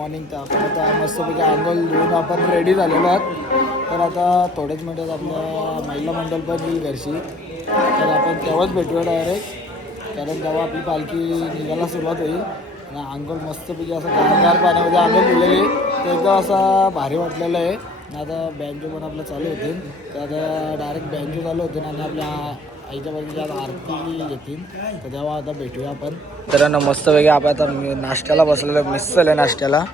Morning. तर आपण आता मस्तपैकी अंघोळ घेऊन आपण रेडी झालेलो आहोत. तर आता थोड्याच मिनटात आपल्या महिला मंडळ पण येईल घरची. तर आपण तेव्हाच भेटूया डायरेक्ट, कारण जेव्हा आपली पालखी निघायला सुरुवात होईल आणि अंघोळ मस्तपैकी असं गार पाण्यामध्ये अंघोळ दिलेली ते एकदम असा भारी वाटलेलं आहे. आता बँजो पण आपलं चालू होतील. तर आता डायरेक्ट बँजो चालू होतील आणि आपल्या आईच्या बाजूला आता आरती घेतील. तर तेव्हा आता भेटूया आपण. तर मस्तपैकी आपण आता नाश्त्याला बसलेलो, मिसल आहे नाश्त्याला.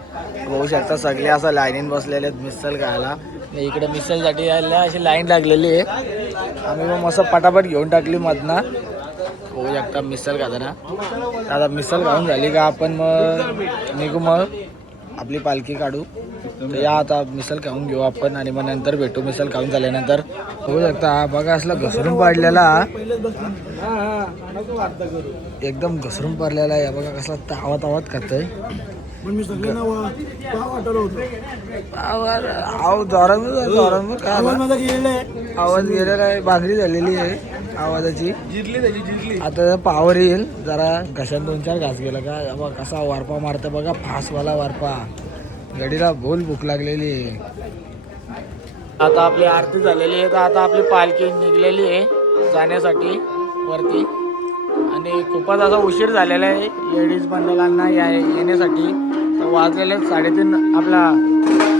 बघू शकता सगळे असं लाईनीन बसलेले आहेत मिसल खायला. इकडे मिसलसाठी यायला अशी लाईन लागलेली आहे. आम्ही मग मस्त पटापट घेऊन टाकली मधनं. होऊ शकता मिसल खाताना. आता मिसल खाऊन झाली का आपण मग निघू, मग आपली पालखी काढू. तर या आता मिसल खाऊन घेऊ आपण आणि मग नंतर भेटू. मिसल खाऊन झाल्यानंतर होऊ शकता बघा असला घसरून पडलेला, एकदम घसरून पडलेला आहे बघा, कसला तावत तावत खातोय. आवाज गेलेला आहे, भांगडी झालेली आहे आवाजाची. आता पावर येईल जरा. घशात 2-4 घास गेला का बघा कसा वारपा मारतं बघा, फासवाला वारपा. गडीला भूल भूक लागलेली आहे. आता आपली आरती झालेली आहे. तर आता आपली पालखी निघलेली आहे जाण्यासाठी वरती. आणि खूपच असा उशीर झालेला आहे लेडीज मंडळांना येण्यासाठी. तर वाजलेले 3:30, आपला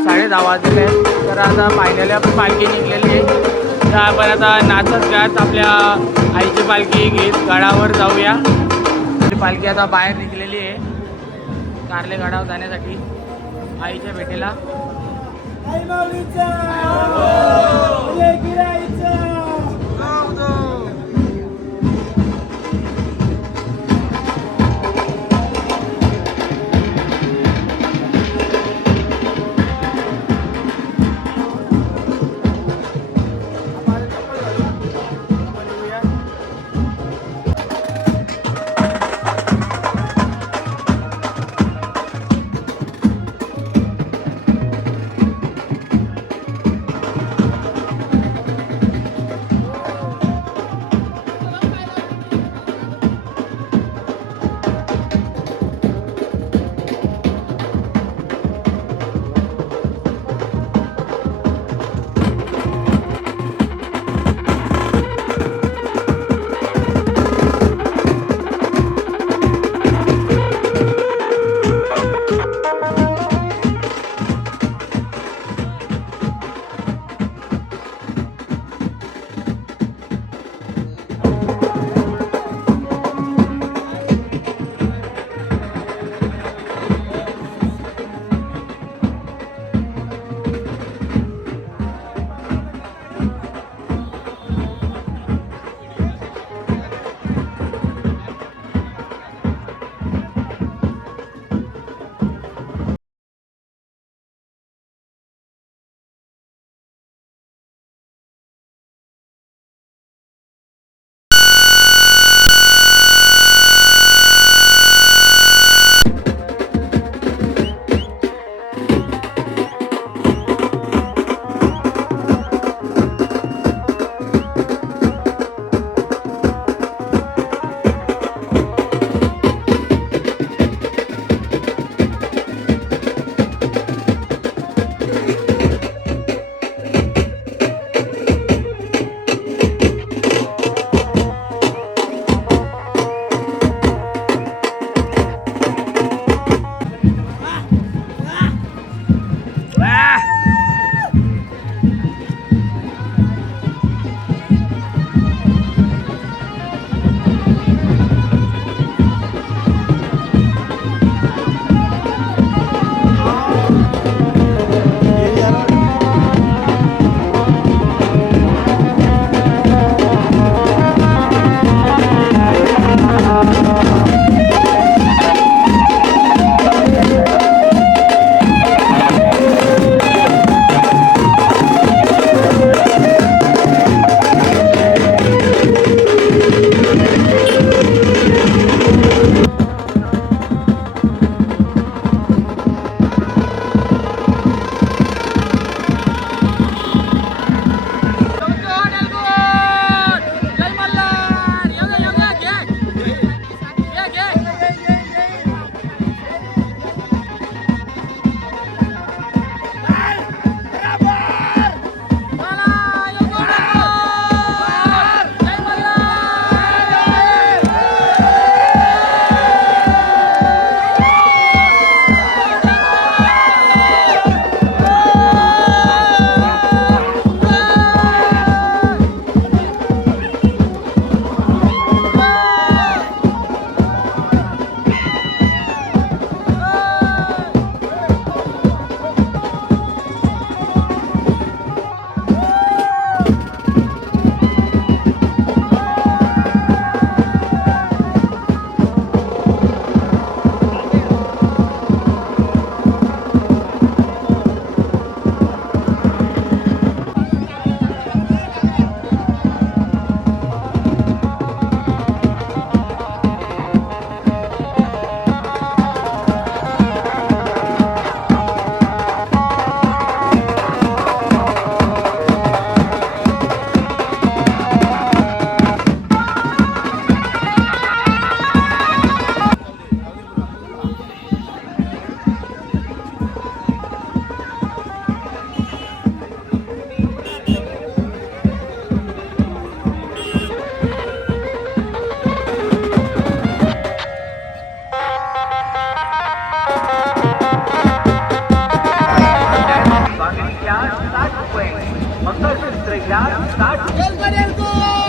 10:30 वाजलेले आहेत. तर आता फायनली आपली पालखी निघलेली आहे. तर आपण आता नाचत गात आपल्या आईची पालखी घेत गडावर जाऊया. आपली पालखी आता बाहेर निघलेली आहे कारले गडावर जाण्यासाठी आईच्या भेटीला.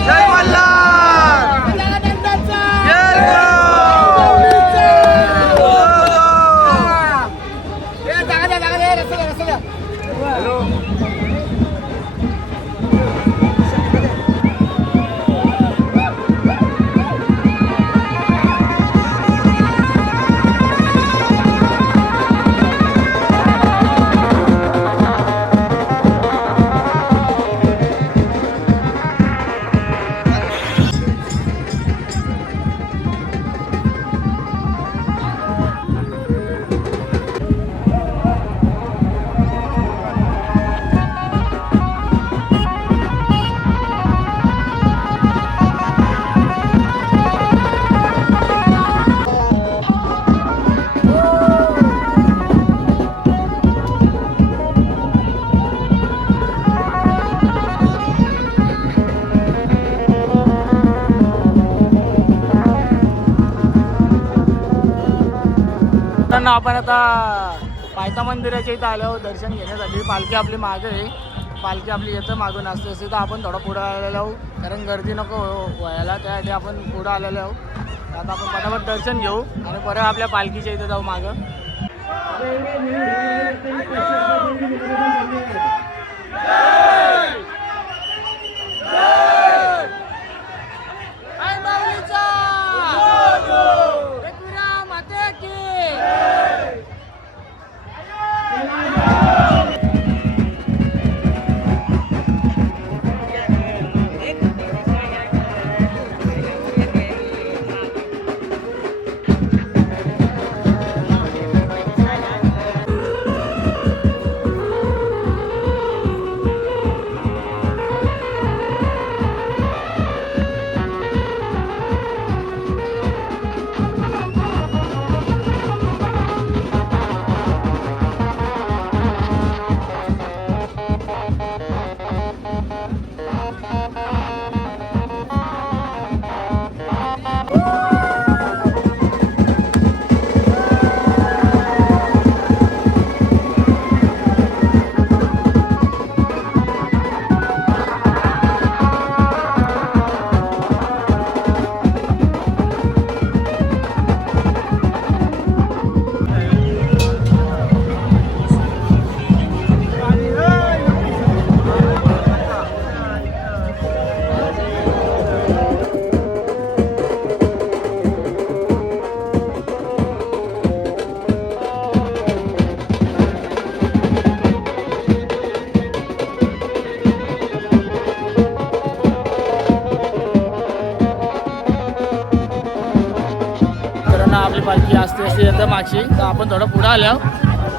जय मल्हार आपण आता पायथा मंदिराच्या इथं आलो दर्शन घेण्यासाठी. पालखी आपली मागे आहे, पालखी आपली येतं मागून असते असते तर आपण थोडं पुढं आलेलो आहोत कारण गर्दी नको व्हायला, त्यासाठी आपण पुढं आलेलो आहोत. आता आपण पटापट दर्शन घेऊ आणि परत आपल्या पालखीच्या इथं जाऊ मागं. आपली पालखी असते अशी येतं मागची, तर आपण थोडं पुढं आलो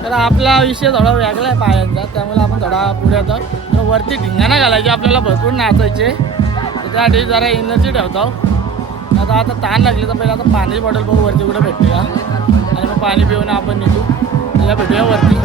तर आपला विषय थोडा वेगळा आहे पायांचा, त्यामुळे आपण थोडा पुढे येतो. तर वरती धिंगाणा घालायची आपल्याला भरपूर नाचायचे, तर त्यासाठी जरा एनर्जी ठेवतो. आता ताण लागली तर पहिला आता पाण्याची बॉटल बघू वरती कुठे भेटते का, आणि मग पाणी पिऊन आपण निघू. त्याला भेटूया वरती.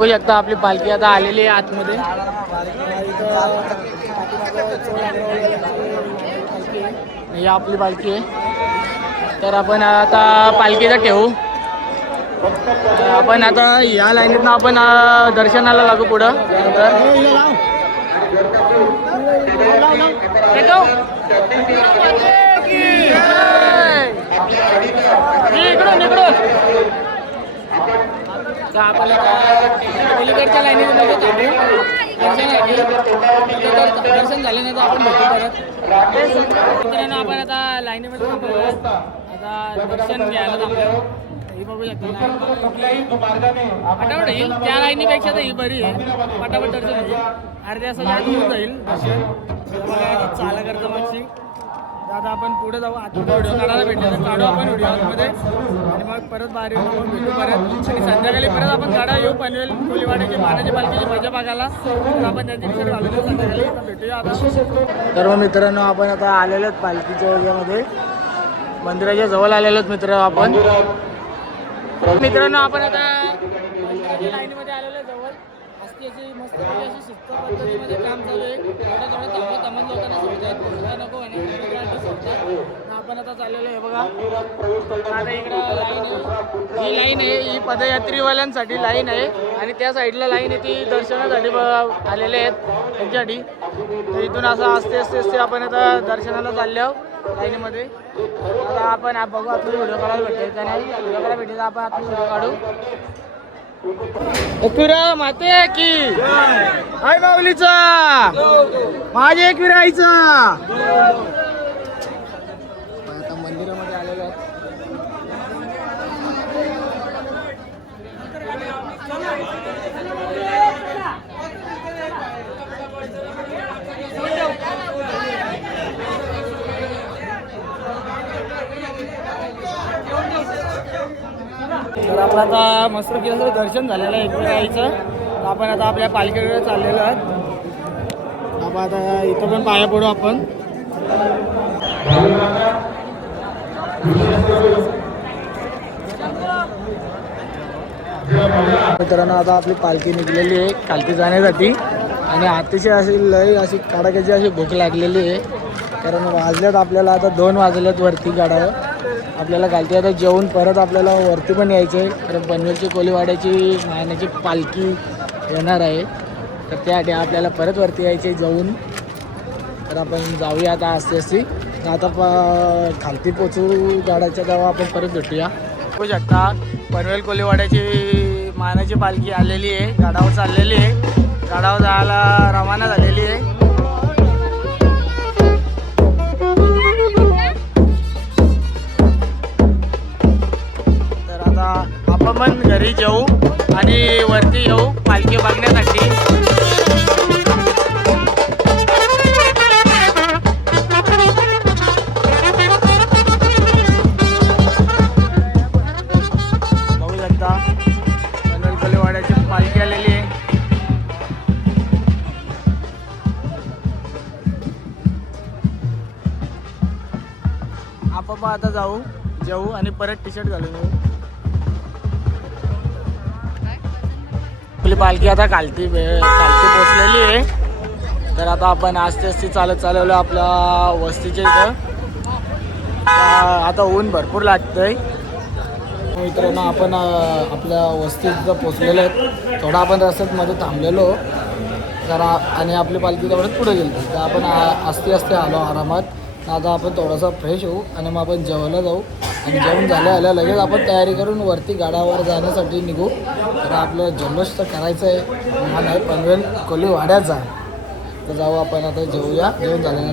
बघू शकता आपली पालखी आता आलेली आहे आतमध्ये. ही आपली पालखी आहे. तर आपण आता पालखीचा ठेवू. आपण आता या लाईनीतनं आपण दर्शनाला लागू पुढं. इकडून इकडून आपण पलीकडच्या लाईनीमध्ये थांबू दर्शनासाठी. दर्शन झाल्यानंतर आपण भेटू परत. मित्रांनो आपण आता लाईनीमध्ये थांबलो. आता दर्शन घ्यायला थांबलो. ही बघू शकता पटापट येईल. त्या लाईनीपेक्षा तर ही बरी आहे. पटापट दर्शन होईल. अर्ध्या तासाच्या आत होऊन जाईल दर्शन. चाला करता मच्छी. आता आपण पुढे जाऊ. आता व्हिडिओ काढायला भेटले तर काढू आपण व्हिडिओ मध्ये. आणि मग परत बाहेर येऊन आपण भेटू परत. आणि संध्याकाळी परत आपण गाडा येऊ पनवेल कोलीवाड्याची मानाची पालखीची मजा बघायला. तर आपण त्यांची विषय घालून संध्याकाळी भेटूया आता. तर मग मित्रांनो आपण आता आलेलो आहेत पालखीच्या एरियामध्ये. मंदिराच्या जवळ आलेलो आहेत मित्र आपण. मित्रांनो आपण आता लाईनीमध्ये आलेलो आहे जवळ. असती मस्त अशी शिस्त पद्धतीमध्ये काम चालू आहे. थोडं थांबत लोकांना सुविधा आहेत. पोहोचला नको आणि आपण आता चाललेलो आहे बघा. आता इकडं लाईन आहे. ही लाईन आहे ही पदयात्रीवाल्यांसाठी लाईन आहे. आणि त्या साईडला लाईन आहे ती दर्शनासाठी आलेले आहेत त्यांच्यासाठी. तर इथून असं असते आपण आता दर्शनाला चाललो आहोत लाईनीमध्ये. आता आपण बघू आपण व्हिडिओ काढायला भेटेल का नाही. व्हिडिओ काढायला भेटेल तर आपण आतून व्हिडिओ काढू. एकविरा माते की आई माऊलीचा माझे एकविरायचा. आता मंदिरामध्ये आलेलो आहे. आपलं आता मस्त केलं दर्शन झालेलं आहे एकविरा आईचं. तर आपण आता आपल्या पालखीकडे चाललेलो आहोत. आपण आता इथं पण पाया पडू आपण. मित्रांनो आता आपली पालखी निघलेली आहे खालती जाण्यासाठी आणि अतिशय अशी लई अशी कडाक्याची अशी भूक लागलेली आहे. कारण वाजल्यात आपल्याला आता 2 वाजल्यात वरती गाडावर. आपल्याला खालती आता जेवून परत आपल्याला वरती पण यायचं आहे. कारण पनवेलची कोलीवाड्याची मानाची पालखी येणार आहे. तर त्यासाठी आपल्याला परत वरती यायचं आहे जाऊन. तर आपण जाऊया आता आस्ते आता खालती पोचू गाडाच्या तेव्हा आपण परत भेटूया. बघू शकता पनवेल कोलीवाड्याची मानाची पालखी आलेली आहे. गाडावर चाललेली आहे. गाडावर जायला रवाना झालेली आहे. तर आता आपण पण घरी जाऊ आणि वरती येऊ पालखी बघण्यासाठी. बघू शकता पनवेल कोलीवाड्याची पालखी आलेली आहे. आपण आता जाऊ आणि परत टी-शर्ट घालून येऊ. आपली पालखी आता खालती पोचलेली आहे. तर आता आपण आस्ते चालत चालवलं आपल्या वस्तीच्या इथं. आता ऊन भरपूर लागतंय. मित्रांनो आपण आपल्या वस्तीत पोचलेलो आहेत. थोडा आपण रस्त्यात मध्ये थांबलेलो जरा आणि आपली पालखी तेवढंच पुढे गेली. तर आपण आस्ते आलो आरामात. आता आपण थोडासा फ्रेश होऊ आणि मग आपण जेवायला जाऊ आणि जेवण झाल्या लगेच आपण तयारी करून वरती गाडावर जाण्यासाठी निघू. तर आपलं जल्लोष तर करायचं आहे. मला आहे पनवेल कोलीवाड्याचा. तर जाऊ आपण आता जेवूया. जेवण झाल्यानंतर